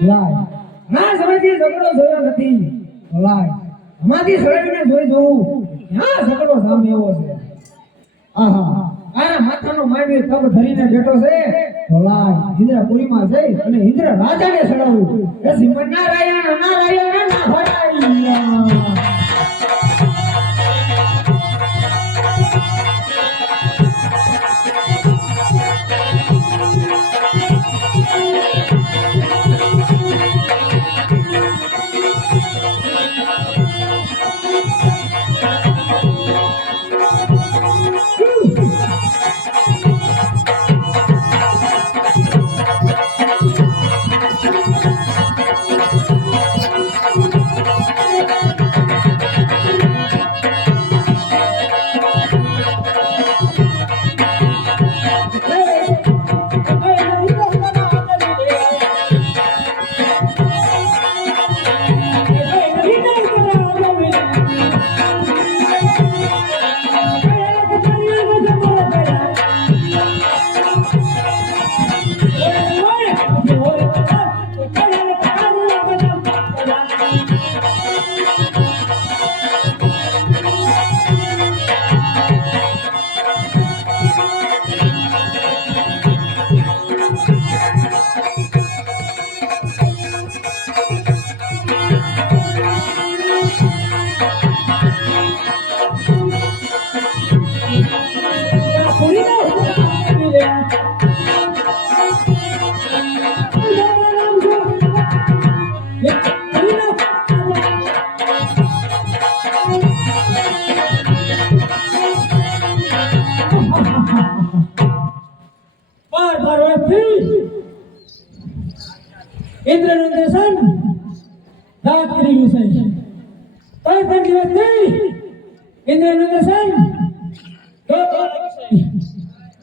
લાય ના સમયથી ઝઘડો જોયો નથી લાય અમાથી સળાવીને જોઈ જોઉં ક્યાં ઝઘડો સામે એવો છે આહા આના માથાનો માનવી તબ ધરીને બેઠો છે તો લાય ઇન્દ્રપુરીમાં જઈ અને ઇન્દ્ર રાજાને સડાવું એ સિમન નારાયણ નારાયણ ના હરાયા ઇન્દ્રનું દર્શન દાત કર્યું છે કોઈ પણ દિવસ નહીં ઇન્દ્રનું દર્શન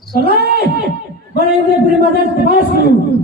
તો લાય મને ઇન્દ્રપુરી માં તપાસ કર્યું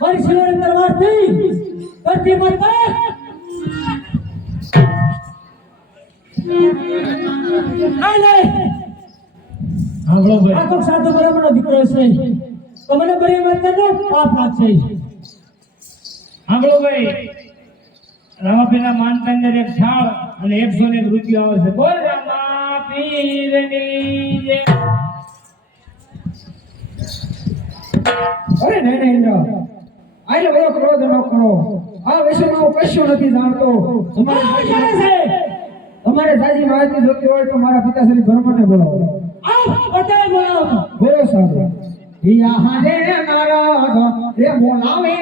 મારી શિરોની તલવારથી ધરતી પર સાંભળો ભાઈ આ તો સાધુ બરાબરનો દીકરો છે તો મને બરી માતાનો પાપ લાગશે સાંભળો ભાઈ રામાપીરના માનતા અંદર એક છાળ અને 101 રૂપિયો આવે છે બોલ રામા પીરની જય અરે નહીં ઇન્દ્ર આને બધો ક્રોધ ન કરો આ વિષયમાં હું કશું નથી જાણતો તમારે સાજી માહિતી જોતી હોય તો મારા પિતાશ્રી ધર્મને બોલાવો બતાય બોલાવો બોલો સાહેબ યા હરે નારાગ રે બોલાવે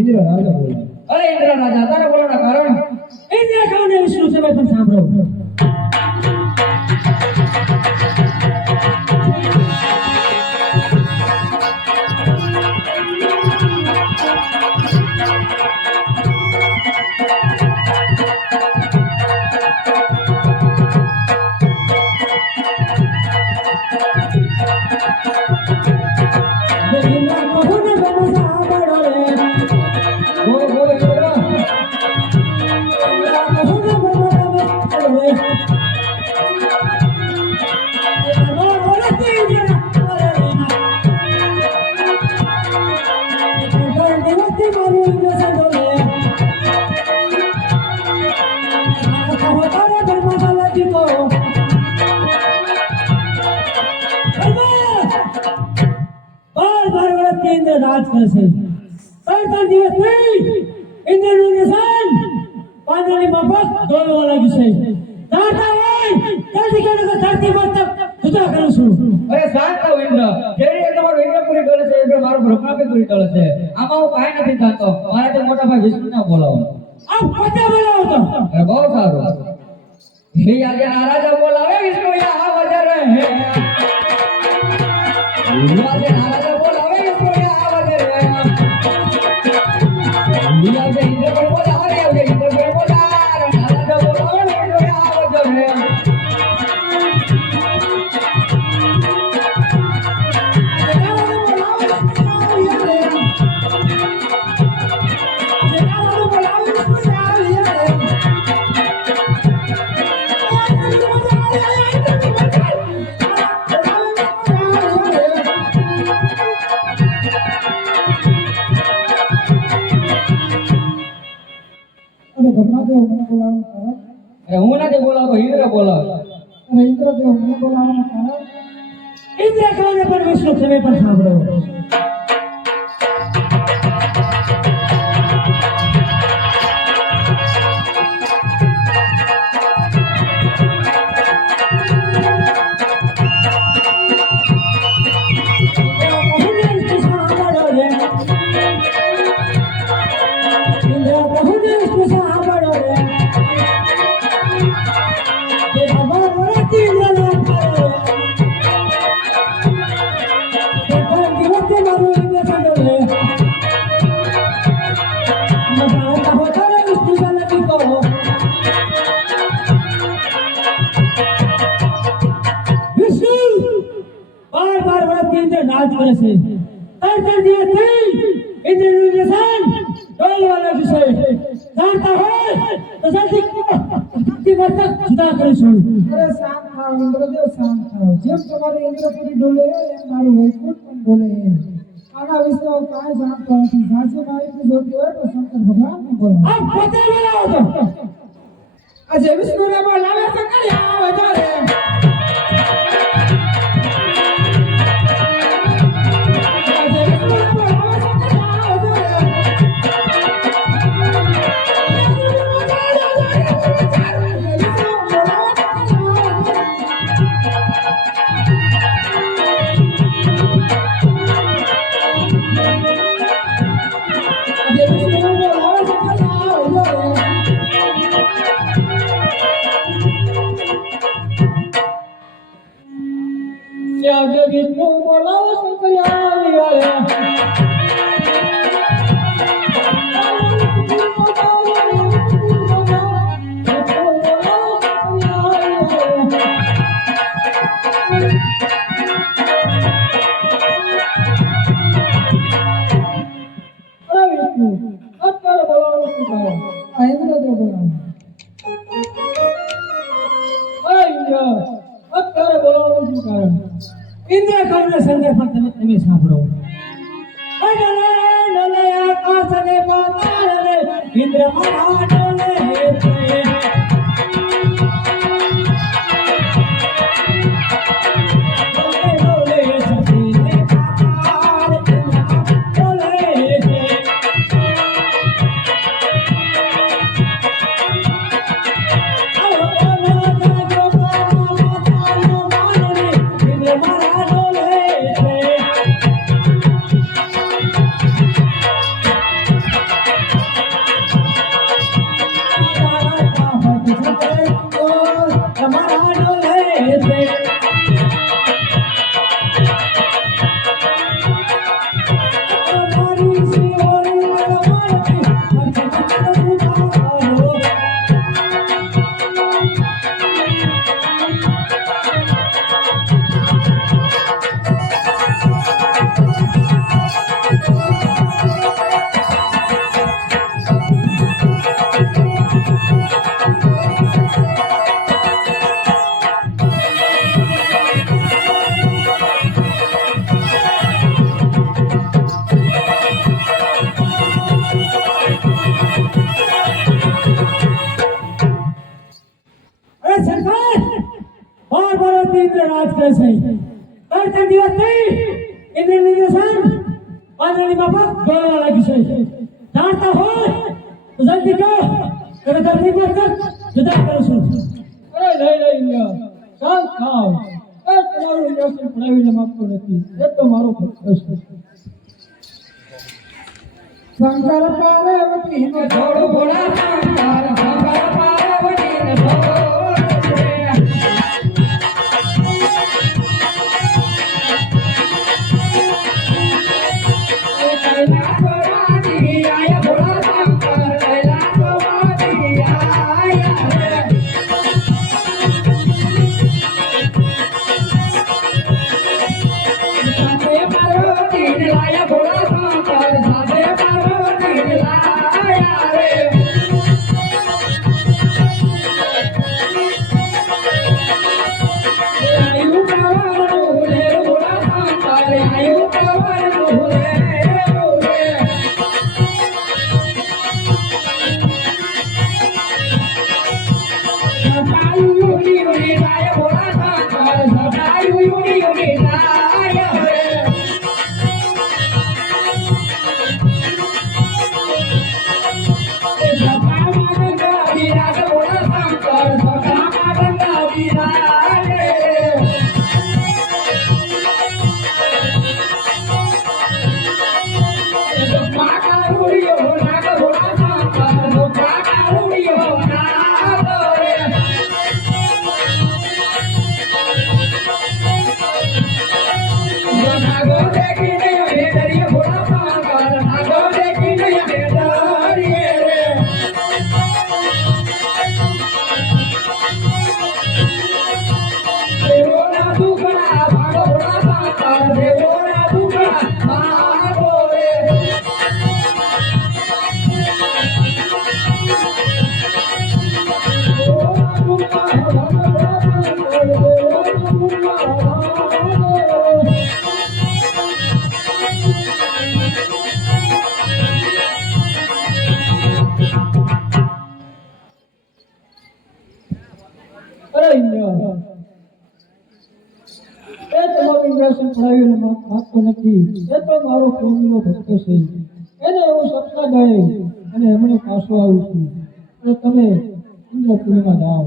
ઇન્દ્ર રાજા બોલે અરે ઇન્દ્ર રાજા તારે બોલવાના કારણ ઇન્દ્ર કાને વિષ્ણુ છે પણ સાંભળો ઇન્દ્ર કહું ને બનો સાંભળો રે બોલ બોલ ઇન્દ્ર કહું ને બનો સાંભળો રે રાજ કરશે ત્રણ દિવસ નહીં ઇન્દ્રનું નિશાન પાંદડાની માફક દોડવા લાગ્યું છે દાતા હોય જલ્દી કરો કે ધરતી પર જુદા કરું છું અરે શાંત થાઓ ઇન્દ્ર જેરી તમારો ઇન્દ્ર પૂરી કરે છે એટલે મારો બ્રહ્મા બી પૂરી કરે છે આમાં હું કાંઈ નથી જાણતો મારે તો મોટા ભાઈ વિષ્ણુને બોલાવો આ પોતે બોલાવો તો અરે બહુ સારું હે આજે આ રાજા બોલાવે વિષ્ણુ યા આ વજર હે આજે આ રાજા બોલાવે વિષ્ણુ યા આ વજર હે આજે ઇન્દ્ર પર બોલાવે આજે ઇન્દ્ર પર બોલાવે રાજા બોલાવે વિષ્ણુ યા આ વજર હે હું નથી બોલાવતો ઇન્દ્ર બોલાવે ઇન્દ્રદેવ મને બોલાવવાનું કારણ ઇન્દ્ર કહે પણ વિષ્ણુ તમે પણ સાંભળો રાજ કરે છે ત્રણ દિવસ થઈ ઇન્દ્રનું નિશાન ડોલવા લાગ્યું છે જાણતા હોય તો જલ્દી જુદા કરીશું અરે શાંત થાઓ ઇન્દ્રદેવ શાંત થાઓ જેમ તમારી ઇન્દ્રપુરી ડોલે એમ મારું વૈકુંઠ પણ ડોલે આના વિશે હું કાંઈ જાણતો નથી સાચી માહિતી જોતી હોય તો શંકર ભગવાનને બોલાવો આ પોતે બોલાવો તો આજે વિષ્ણુને બોલાવે તો કરી આવો જારે વિષ્ણુ બોલાવો શંકરિયાની વાળા અત્યારે બોલાવો શું કહો આ ઇન્દ્રદેવ બોલાવો અત્યારે બોલાવો શું કારણ ઇન્દ્ર કરુણે સંદેશ તમે સાંભળો ડોલે આકાશ ને પાતાળ રે ઇન્દ્ર મારા ડોલે છે કરે છે. 3 દિવસ થઈ ઇન્દ્ર નિર્દેશન આદરણી બાપા ગોળવા લાગી છે. જાણતા હોય તો જલ્દી કહો કે ધરતી પર જુદા કરું છું. અરે લઈ લ્યો શાંત થાવ એ તમારું ઇન્જેક્શન પડાવીને માંગતો નથી એ તો મારો ફરજ છે શંકર પાર્વતી નો જોડો ભોળા શંકર પાર્વતી નો જોડો પડાવીને માંગતો નથી એ તો મારો પ્રેમીનો ભક્ત છે એને હું સપના ગાય અને હમણાં પાછો આવું છું અને તમે ઇન્દ્રપુરીમાં જાઓ